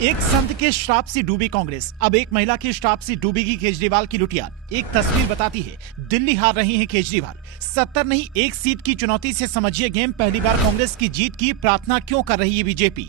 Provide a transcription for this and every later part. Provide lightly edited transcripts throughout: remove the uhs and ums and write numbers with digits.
एक संत के श्राप से डूबी कांग्रेस, अब एक महिला के श्राप से डूबेगी केजरीवाल की लुटिया। एक तस्वीर बताती है, दिल्ली हार रहे हैं केजरीवाल। 70 नहीं, एक सीट की चुनौती से समझिए गेम। पहली बार कांग्रेस की जीत की प्रार्थना क्यों कर रही है बीजेपी?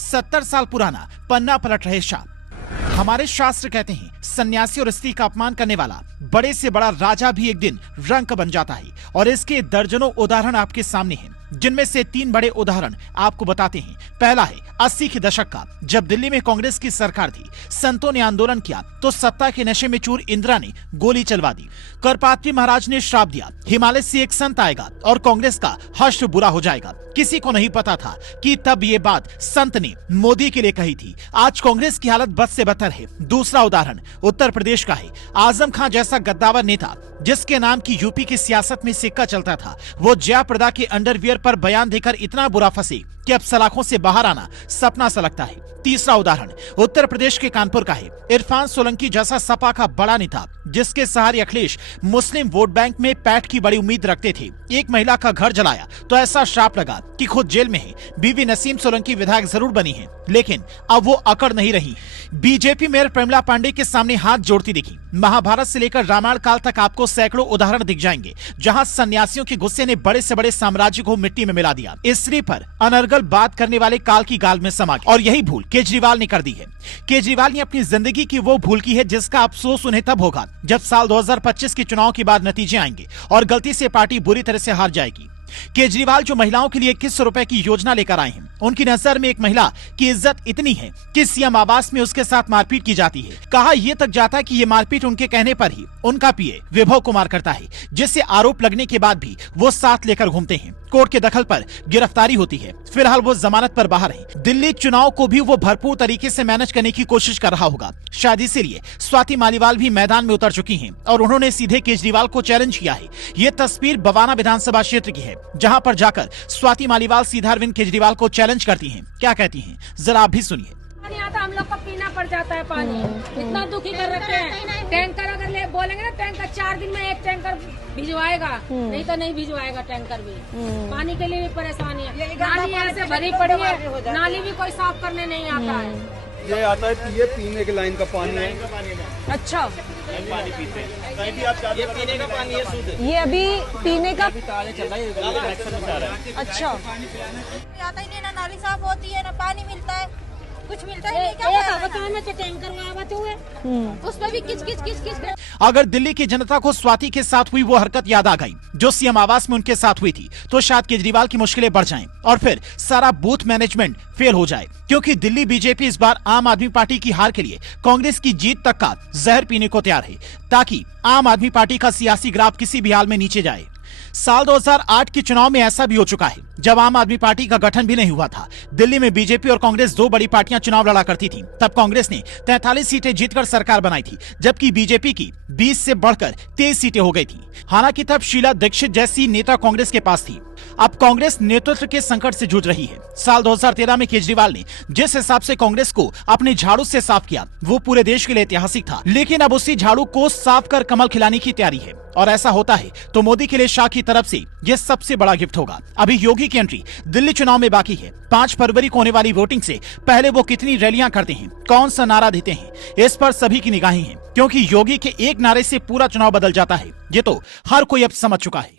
70 साल पुराना पन्ना पलट रहे श्राप। हमारे शास्त्र कहते हैं, सन्यासी और स्त्री का अपमान करने वाला बड़े से बड़ा राजा भी एक दिन रंक बन जाता है। और इसके दर्जनों उदाहरण आपके सामने हैं, जिनमें से 3 बड़े उदाहरण आपको बताते हैं। पहला है 80 के दशक का, जब दिल्ली में कांग्रेस की सरकार थी। संतों ने आंदोलन किया तो सत्ता के नशे में चूर इंदिरा ने गोली चलवा दी। करपात्री महाराज ने श्राप दिया, हिमालय से एक संत आएगा और कांग्रेस का हश्र बुरा हो जाएगा। किसी को नहीं पता था कि तब ये बात संत ने मोदी के लिए कही थी। आज कांग्रेस की हालत बद से बदतर है। दूसरा उदाहरण उत्तर प्रदेश का है। आजम खान जैसा गद्दावर नेता, जिसके नाम की यूपी की सियासत में सिक्का चलता था, वो जयाप्रदा के अंडरवियर पर बयान देकर इतना बुरा फंसे कि अब सलाखों से बाहर आना सपना सा लगता है। तीसरा उदाहरण उत्तर प्रदेश के कानपुर का है। इरफान सोलंकी जैसा सपा का बड़ा नेता, जिसके सहारे अखिलेश मुस्लिम वोट बैंक में पैठ की बड़ी उम्मीद रखते थे, एक महिला का घर जलाया तो ऐसा श्राप लगा कि खुद जेल में है। बीवी नसीम सोलंकी विधायक जरूर बनी है, लेकिन अब वो अकड़ नहीं रही। बीजेपी मेयर प्रमिला पांडे के सामने हाथ जोड़ती दिखी। महाभारत से लेकर रामायण काल तक आपको सैकड़ों उदाहरण दिख जाएंगे, जहां सन्यासियों के गुस्से ने बड़े से बड़े साम्राज्य को मिट्टी में मिला दिया। स्त्री पर अनर्गल बात करने वाले काल की गाल में समा गए। और यही भूल केजरीवाल ने कर दी है। केजरीवाल ने अपनी जिंदगी की वो भूल की है जिसका अफसोस उन्हें तब होगा जब साल 2025 के चुनाव के बाद नतीजे आएंगे और गलती से पार्टी बुरी तरह से हार जाएगी। केजरीवाल जो महिलाओं के लिए 2100 रुपए की योजना लेकर आए हैं, उनकी नजर में एक महिला की इज्जत इतनी है कि सीएम आवास में उसके साथ मारपीट की जाती है। कहा यह तक जाता है कि ये मारपीट उनके कहने पर ही उनका पीए विभव कुमार करता है, जिससे आरोप लगने के बाद भी वो साथ लेकर घूमते हैं। कोर्ट के दखल पर गिरफ्तारी होती है। फिलहाल वो जमानत पर बाहर है। दिल्ली चुनाव को भी वो भरपूर तरीके से मैनेज करने की कोशिश कर रहा होगा। शायद इसीलिए स्वाति मालीवाल भी मैदान में उतर चुकी हैं और उन्होंने सीधे केजरीवाल को चैलेंज किया है। ये तस्वीर बवाना विधानसभा क्षेत्र की है, जहां पर जाकर स्वाति मालीवाल सीधा अरविंद केजरीवाल को चैलेंज करती हैं। क्या कहती हैं, जरा आप भी सुनिए। पानी आता, हम लोग को पीना पड़ जाता है पानी। इतना दुखी कर रखे हैं। टैंकर अगर ले बोलेंगे ना, टैंकर 4 दिन में एक टैंकर भिजवाएगा, नहीं तो नहीं भिजवाएगा टैंकर भी। पानी के लिए भी परेशानी है। नाली ऐसे भरी पड़ी है, नाली भी कोई साफ करने नहीं आता है। ये आता है, ये पीने के लाइन का पानी है। अच्छा, पानी पीते हैं, ये पीने का पानी है शुद्ध। ये अभी पीने का चल रहा है। अच्छा, आता ही नहीं, ना नाली साफ होती है, ना पानी मिलता है, कुछ मिलता ही नहीं। उसमें भी किच किच किच किच। अगर दिल्ली की जनता को स्वाति के साथ हुई वो हरकत याद आ गई जो सीएम आवास में उनके साथ हुई थी, तो शायद केजरीवाल की मुश्किलें बढ़ जाएं और फिर सारा बूथ मैनेजमेंट फेल हो जाए। क्योंकि दिल्ली बीजेपी इस बार आम आदमी पार्टी की हार के लिए कांग्रेस की जीत तक का जहर पीने को तैयार है, ताकि आम आदमी पार्टी का सियासी ग्राफ किसी भी हाल में नीचे जाए। साल 2008 के चुनाव में ऐसा भी हो चुका है, जब आम आदमी पार्टी का गठन भी नहीं हुआ था। दिल्ली में बीजेपी और कांग्रेस 2 बड़ी पार्टियां चुनाव लड़ा करती थी। तब कांग्रेस ने 43 सीटें जीतकर सरकार बनाई थी, जबकि बीजेपी की 20 से बढ़कर 23 सीटें हो गई थी। हालांकि तब शीला दीक्षित जैसी नेता कांग्रेस के पास थी। अब कांग्रेस नेतृत्व के संकट से जूझ रही है। साल 2013 में केजरीवाल ने जिस हिसाब से कांग्रेस को अपने झाड़ू से साफ किया, वो पूरे देश के लिए ऐतिहासिक था। लेकिन अब उसी झाड़ू को साफ कर कमल खिलाने की तैयारी है। और ऐसा होता है तो मोदी के लिए शाह की तरफ से यह सबसे बड़ा गिफ्ट होगा। अभी योगी की एंट्री दिल्ली चुनाव में बाकी है। 5 फरवरी को होने वाली वोटिंग से पहले वो कितनी रैलियां करते हैं, कौन सा नारा देते हैं, इस पर सभी की निगाहें हैं। क्योंकि योगी के एक नारे से पूरा चुनाव बदल जाता है, ये तो हर कोई अब समझ चुका है।